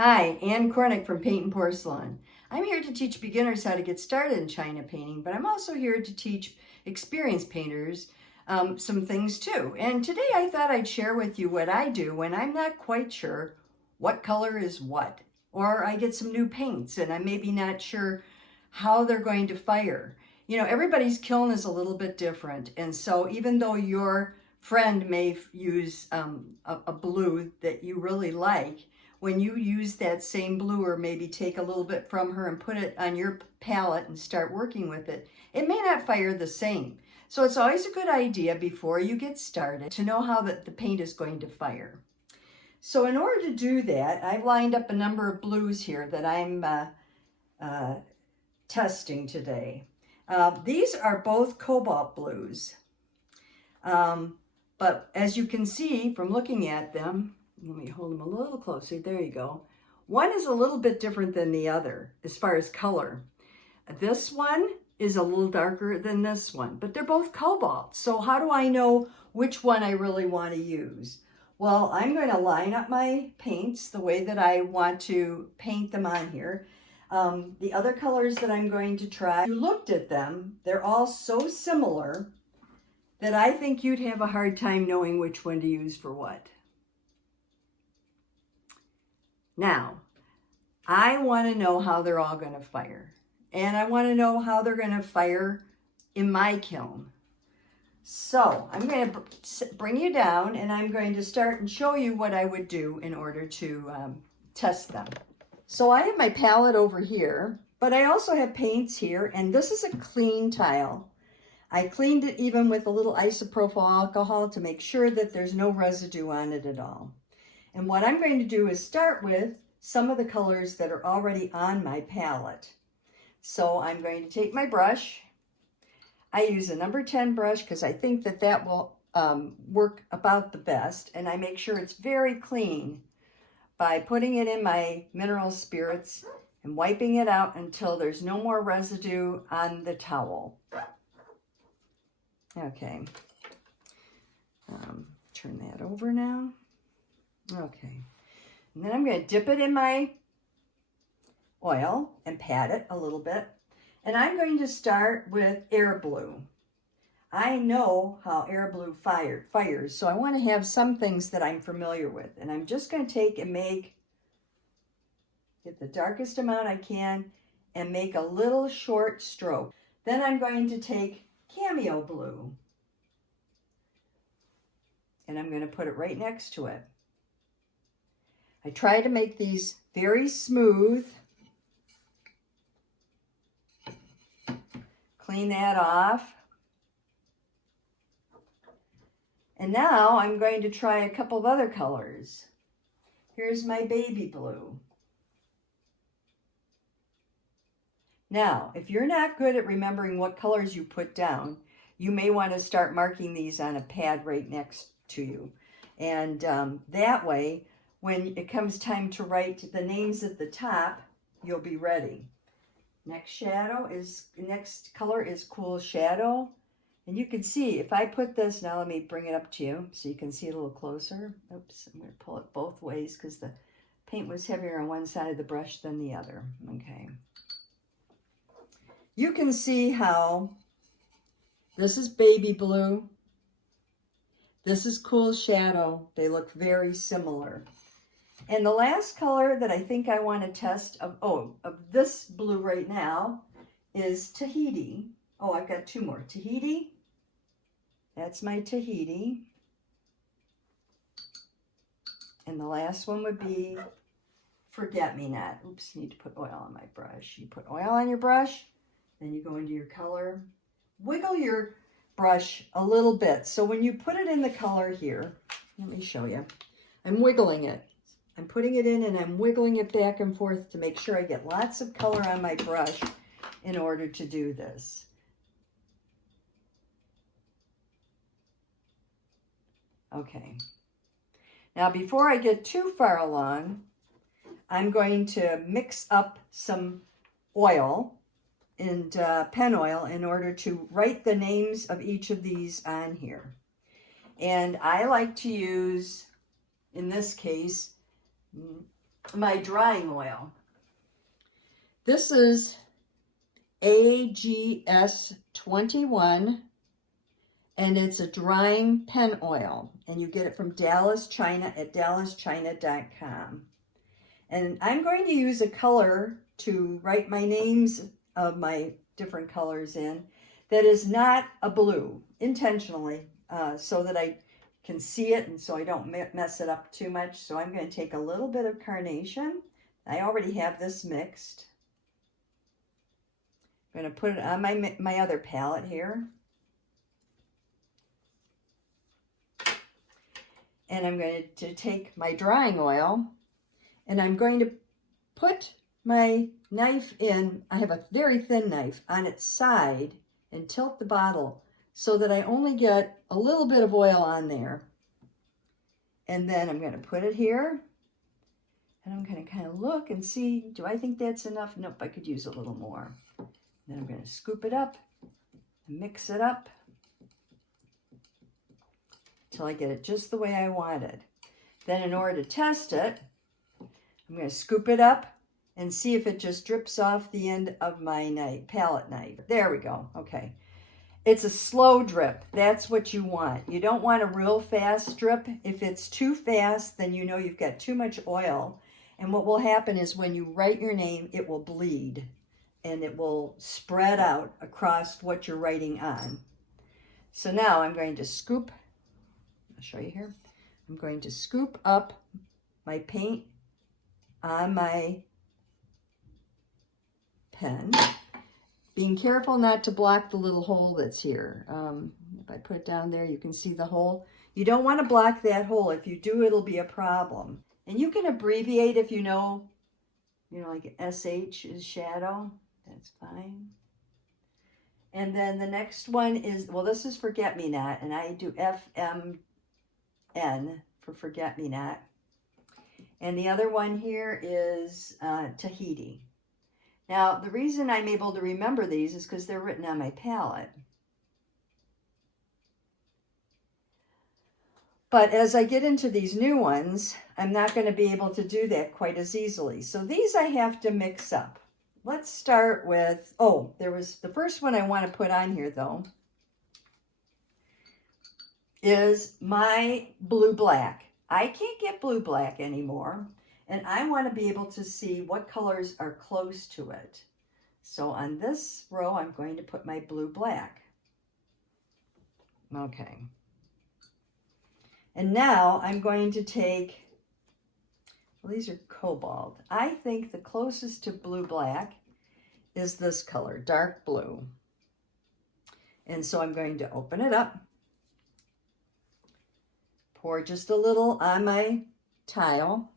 Hi, Ann Cornick from Paint and Porcelain. I'm here to teach beginners how to get started in China painting, but I'm also here to teach experienced painters some things too. And today I thought I'd share with you what I do when I'm not quite sure what color is what, or I get some new paints and I'm maybe not sure how they're going to fire. You know, everybody's kiln is a little bit different, and so even though your friend may use a blue that you really like, when you use that same blue, or maybe take a little bit from her and put it on your palette and start working with it, it may not fire the same. So it's always a good idea before you get started to know how the paint is going to fire. So in order to do that, I've lined up a number of blues here that I'm testing today. These are both Cobalt Blues. But as you can see from looking at them, let me hold them a little closer. There you go. One is a little bit different than the other as far as color. This one is a little darker than this one, but they're both cobalt. So how do I know which one I really want to use? Well, I'm going to line up my paints the way that I want to paint them on here. The other colors that I'm going to try, you looked at them, they're all so similar that I think you'd have a hard time knowing which one to use for what. Now, I want to know how they're all going to fire. And I want to know how they're going to fire in my kiln. So I'm going to bring you down and I'm going to start and show you what I would do in order to test them. So I have my palette over here, but I also have paints here, and this is a clean tile. I cleaned it even with a little isopropyl alcohol to make sure that there's no residue on it at all. And what I'm going to do is start with some of the colors that are already on my palette. So I'm going to take my brush. I use a number 10 brush because I think that that will work about the best. And I make sure it's very clean by putting it in my mineral spirits and wiping it out until there's no more residue on the towel. Okay. Turn that over now. Okay, and then I'm going to dip it in my oil and pat it a little bit. And I'm going to start with air blue. I know how air blue fires, so I want to have some things that I'm familiar with. And I'm just going to take and get the darkest amount I can and make a little short stroke. Then I'm going to take cameo blue. And I'm going to put it right next to it. I try to make these very smooth. Clean that off. And now I'm going to try a couple of other colors. Here's my baby blue. Now, if you're not good at remembering what colors you put down, you may want to start marking these on a pad right next to you. And that way, when it comes time to write the names at the top, you'll be ready. Next color is Cool Shadow. And you can see, if I put this, now let me bring it up to you so you can see it a little closer. Oops, I'm going to pull it both ways because the paint was heavier on one side of the brush than the other. Okay. You can see how this is baby blue. This is Cool Shadow. They look very similar. And the last color that I think I want to test of this blue right now is Tahiti. Oh, I've got two more. Tahiti. That's my Tahiti. And the last one would be Forget-Me-Not. Oops, need to put oil on my brush. You put oil on your brush, then you go into your color. Wiggle your brush a little bit. So when you put it in the color here, let me show you. I'm wiggling it. I'm putting it in and I'm wiggling it back and forth to make sure I get lots of color on my brush in order to do this. Okay. Now before I get too far along, I'm going to mix up some oil and pen oil in order to write the names of each of these on here. And I like to use, in this case, my drying oil. This is AGS 21, and it's a drying pen oil, and you get it from Dallas, China at dallaschina.com. And I'm going to use a color to write my names of my different colors in that is not a blue, intentionally, so that I can see it and so I don't mess it up too much. So I'm going to take a little bit of carnation. I already have this mixed. I'm going to put it on my other palette here. And I'm going to take my drying oil and I'm going to put my knife in. I have a very thin knife on its side and tilt the bottle so that I only get a little bit of oil on there. And then I'm going to put it here. And I'm going to kind of look and see, do I think that's enough? Nope, I could use a little more. Then I'm going to scoop it up and mix it up until I get it just the way I want it. Then in order to test it, I'm going to scoop it up and see if it just drips off the end of my palette knife. There we go. Okay. It's a slow drip. That's what you want. You don't want a real fast drip. If it's too fast, then you know you've got too much oil. And what will happen is when you write your name, it will bleed and it will spread out across what you're writing on. So now I'm going to scoop. I'll show you here. I'm going to scoop up my paint on my pen, being careful not to block the little hole that's here. If I put it down there, you can see the hole. You don't want to block that hole. If you do, it'll be a problem. And you can abbreviate if you know, like SH is shadow. That's fine. And then the next one is, well, this is Forget-Me-Not, and I do FMN for Forget-Me-Not. And the other one here is Tahiti. Now, the reason I'm able to remember these is because they're written on my palette. But as I get into these new ones, I'm not going to be able to do that quite as easily. So these I have to mix up. Let's start with, there was the first one I want to put on here, though, is my blue black. I can't get blue black anymore, and I want to be able to see what colors are close to it. So on this row, I'm going to put my blue black. Okay. And now I'm going to take, well, these are cobalt. I think the closest to blue black is this color, dark blue. And so I'm going to open it up, pour just a little on my tile.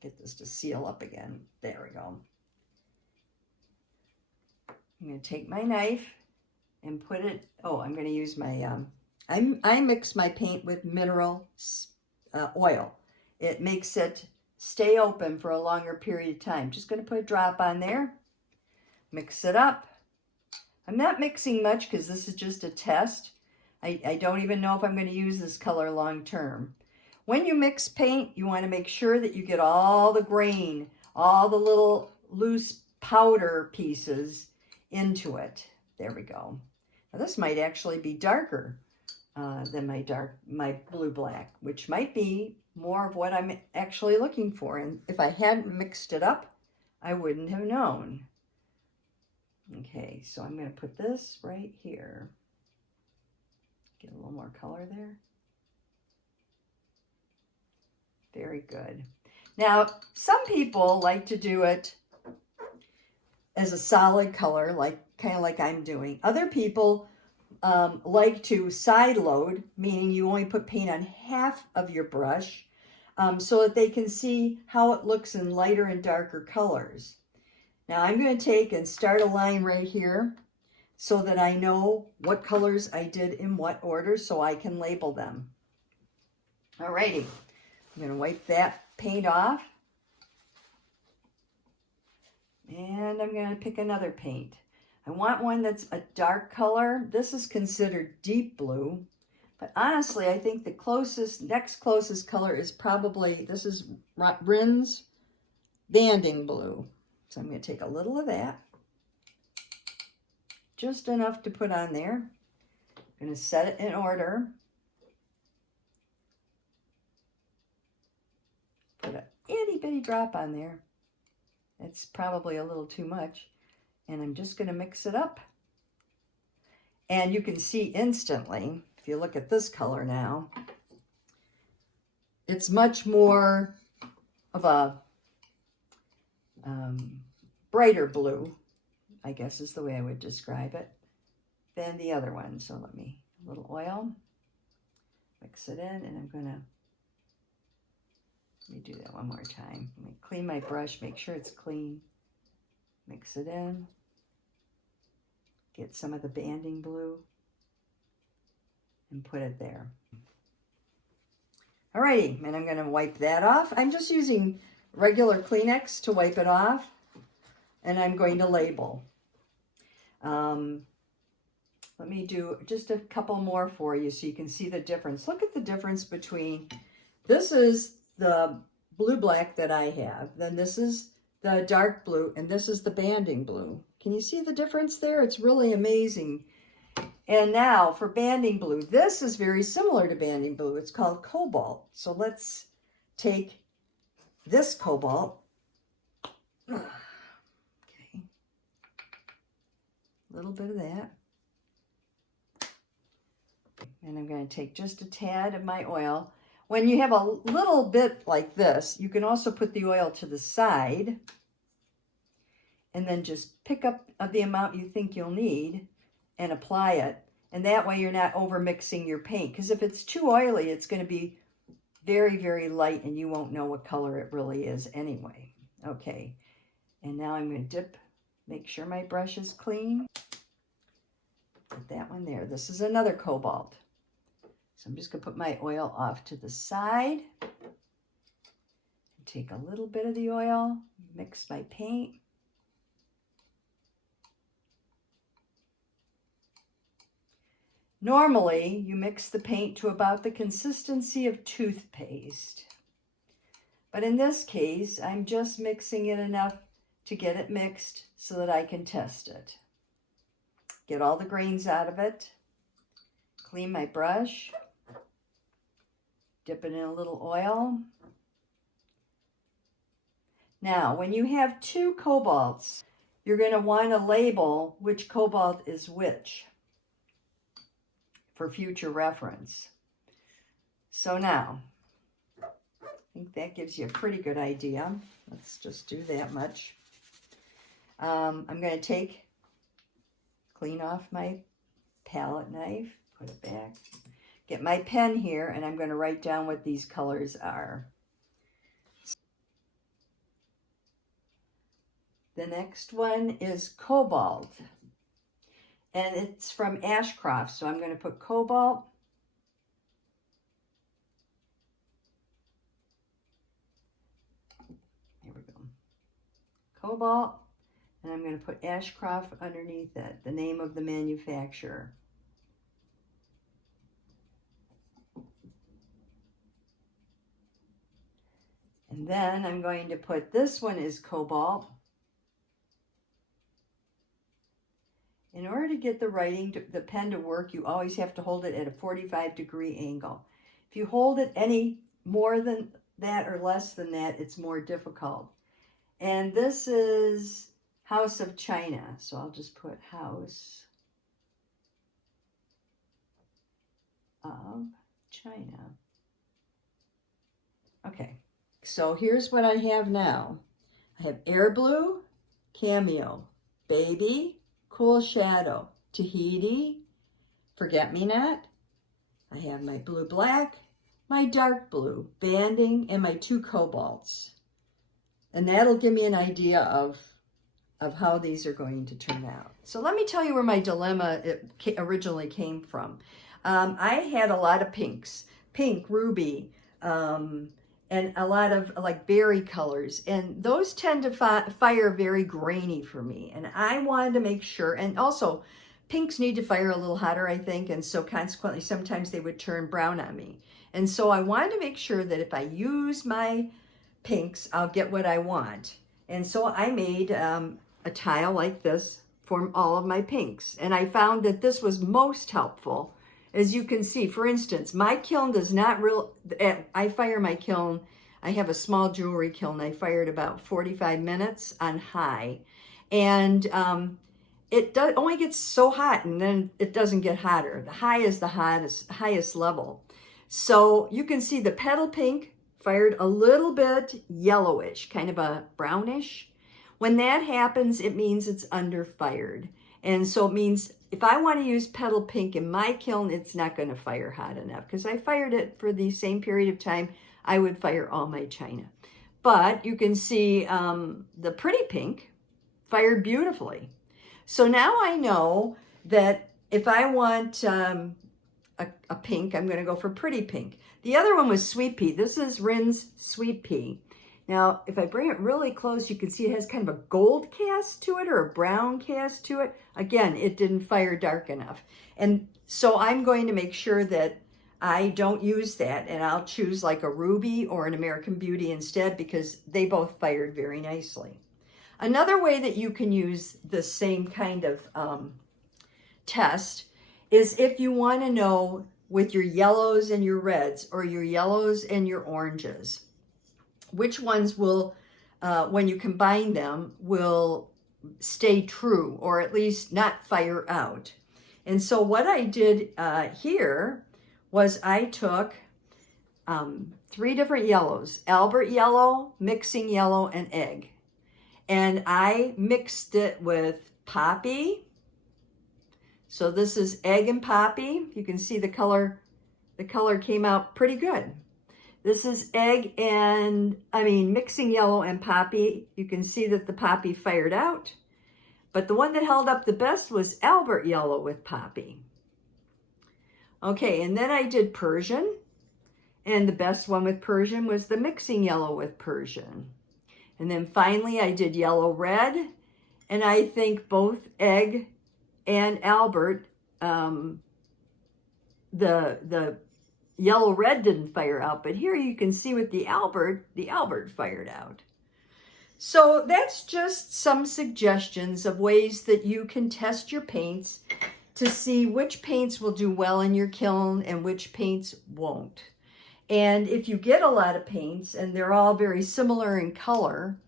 Get this to seal up again. There we go. I'm going to take my knife and put it, I'm going to use my, I mix my paint with mineral oil. It makes it stay open for a longer period of time. Just going to put a drop on there, mix it up. I'm not mixing much because this is just a test. I don't even know if I'm going to use this color long term. When you mix paint, you want to make sure that you get all the grain, all the little loose powder pieces into it. There we go. Now this might actually be darker than my blue black, which might be more of what I'm actually looking for. And if I hadn't mixed it up, I wouldn't have known. Okay, so I'm going to put this right here. Get a little more color there. Very good. Now, some people like to do it as a solid color, kind of like I'm doing. Other people like to side load, meaning you only put paint on half of your brush so that they can see how it looks in lighter and darker colors. Now I'm going to take and start a line right here so that I know what colors I did in what order so I can label them. Alrighty, I'm going to wipe that paint off. And I'm going to pick another paint. I want one that's a dark color. This is considered deep blue. But honestly, I think the next closest color is probably, this is Rin's Banding Blue. So I'm going to take a little of that. Just enough to put on there. I'm going to set it in order. Put a itty bitty drop on there. It's probably a little too much. And I'm just going to mix it up. And you can see instantly, if you look at this color now, it's much more of a brighter blue, I guess is the way I would describe it, than the other one. So a little oil, mix it in, and I'm going to, let me do that one more time. Let me clean my brush, make sure it's clean. Mix it in. Get some of the banding blue and put it there. Alrighty, and I'm going to wipe that off. I'm just using regular Kleenex to wipe it off, and I'm going to label. Let me do just a couple more for you so you can see the difference. Look at the difference between, this is the blue-black that I have, then this is the dark blue, and this is the banding blue. Can you see the difference there? It's really amazing. And now for banding blue, this is very similar to banding blue. It's called Cobalt. So let's take this Cobalt. Okay. A little bit of that. And I'm going to take just a tad of my oil. When you have a little bit like this, you can also put the oil to the side and then just pick up the amount you think you'll need and apply it. And that way you're not over mixing your paint. Because if it's too oily, it's going to be very, very light and you won't know what color it really is anyway. Okay. And now I'm going to dip, make sure my brush is clean. Put that one there. This is another Cobalt. So I'm just going to put my oil off to the side. Take a little bit of the oil, mix my paint. Normally, you mix the paint to about the consistency of toothpaste. But in this case, I'm just mixing it enough to get it mixed so that I can test it. Get all the grains out of it. Clean my brush. Dip it in a little oil. Now, when you have two cobalts, you're going to want to label which cobalt is which for future reference. So now, I think that gives you a pretty good idea. Let's just do that much. I'm going to clean off my palette knife, put it back, get my pen here, and I'm going to write down what these colors are. The next one is Cobalt, and it's from Ashcroft, so I'm going to put Cobalt. Here we go. Cobalt, and I'm going to put Ashcroft underneath it, the name of the manufacturer. And then I'm going to put, this one is Cobalt. In order to get the pen to work, you always have to hold it at a 45-degree angle. If you hold it any more than that or less than that, it's more difficult. And this is House of China. So I'll just put House of China. Okay, so here's what I have now. I have Air Blue, Cameo, Baby, Cool Shadow, Tahiti, Forget Me Not. I have my blue black, my dark blue, banding, and my two cobalts. And that'll give me an idea of how these are going to turn out. So let me tell you where my dilemma originally came from. I had a lot of pinks, pink, ruby, and a lot of like berry colors, and those tend to fire very grainy for me, and I wanted to make sure. And also pinks need to fire a little hotter, I think, and so consequently sometimes they would turn brown on me. And so I wanted to make sure that if I use my pinks, I'll get what I want. And so I made a tile like this for all of my pinks, and I found that this was most helpful. As you can see, for instance, my kiln does not I fire my kiln, I have a small jewelry kiln, I fired about 45 minutes on high. And it only gets so hot, and then it doesn't get hotter. The high is the highest level. So you can see the petal pink fired a little bit yellowish, kind of a brownish. When that happens, it means it's under fired. And so it means if I want to use petal pink in my kiln, it's not going to fire hot enough, because I fired it for the same period of time I would fire all my china. But you can see the pretty pink fired beautifully. So now I know that if I want a pink, I'm going to go for pretty pink. The other one was sweet pea. This is Rin's sweet pea. Now, if I bring it really close, you can see it has kind of a gold cast to it, or a brown cast to it. Again, it didn't fire dark enough. And so I'm going to make sure that I don't use that, and I'll choose like a ruby or an American Beauty instead, because they both fired very nicely. Another way that you can use the same kind of test is if you want to know with your yellows and your reds, or your yellows and your oranges, which ones will, when you combine them, will stay true, or at least not fire out. And so what I did here was I took 3 different yellows: Albert yellow, mixing yellow, and egg. And I mixed it with poppy. So this is egg and poppy. You can see the color came out pretty good. This is egg and, mixing yellow and poppy. You can see that the poppy fired out, but the one that held up the best was Albert yellow with poppy. Okay, and then I did Persian, and the best one with Persian was the mixing yellow with Persian. And then finally I did yellow red, and I think both egg and Albert, the yellow red didn't fire out, but here you can see with the Albert fired out. So that's just some suggestions of ways that you can test your paints to see which paints will do well in your kiln and which paints won't. And if you get a lot of paints and they're all very similar in color,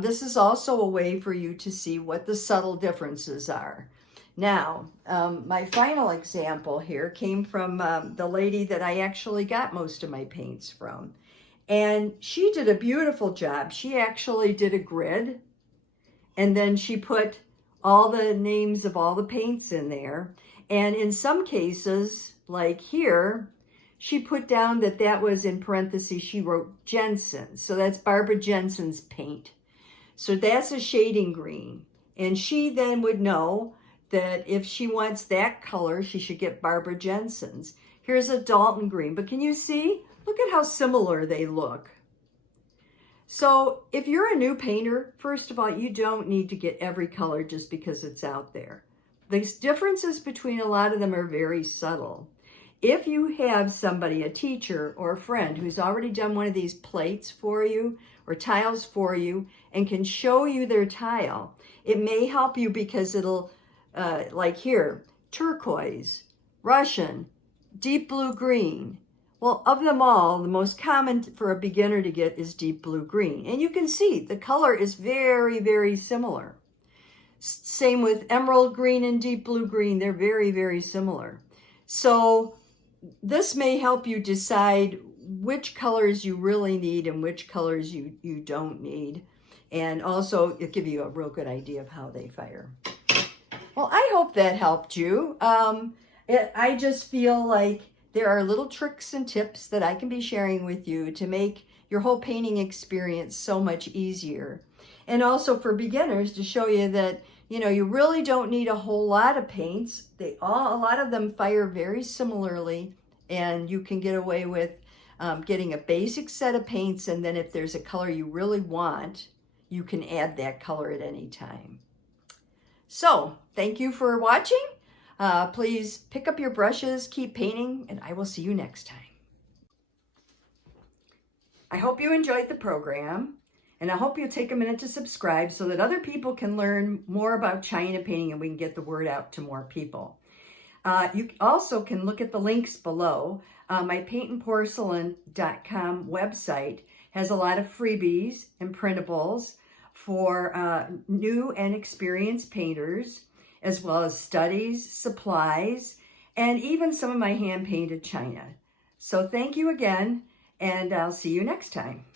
this is also a way for you to see what the subtle differences are. Now, my final example here came from the lady that I actually got most of my paints from. And she did a beautiful job. She actually did a grid, and then she put all the names of all the paints in there. And in some cases, like here, she put down that was in parentheses, she wrote Jensen. So that's Barbara Jensen's paint. So that's a shading green. And she then would know that if she wants that color, she should get Barbara Jensen's. Here's a Dalton green, but can you see? Look at how similar they look. So if you're a new painter, first of all, you don't need to get every color just because it's out there. The differences between a lot of them are very subtle. If you have somebody, a teacher or a friend, who's already done one of these plates for you or tiles for you and can show you their tile, it may help you, because it'll, like here, turquoise, Russian, deep blue green. Well, of them all, the most common for a beginner to get is deep blue green. And you can see the color is very, very similar. Same with emerald green and deep blue green. They're very, very similar. So this may help you decide which colors you really need and which colors you don't need. And also it'll give you a real good idea of how they fire. Well, I hope that helped you. I just feel like there are little tricks and tips that I can be sharing with you to make your whole painting experience so much easier. And also for beginners, to show you that, you really don't need a whole lot of paints. A lot of them fire very similarly, and you can get away with getting a basic set of paints, and then if there's a color you really want, you can add that color at any time. So, thank you for watching. Please pick up your brushes, keep painting, and I will see you next time. I hope you enjoyed the program, and I hope you'll take a minute to subscribe so that other people can learn more about China painting and we can get the word out to more people. You also can look at the links below. My paintandporcelain.com website has a lot of freebies and printables for new and experienced painters, as well as studies, supplies, and even some of my hand-painted china. So thank you again, and I'll see you next time.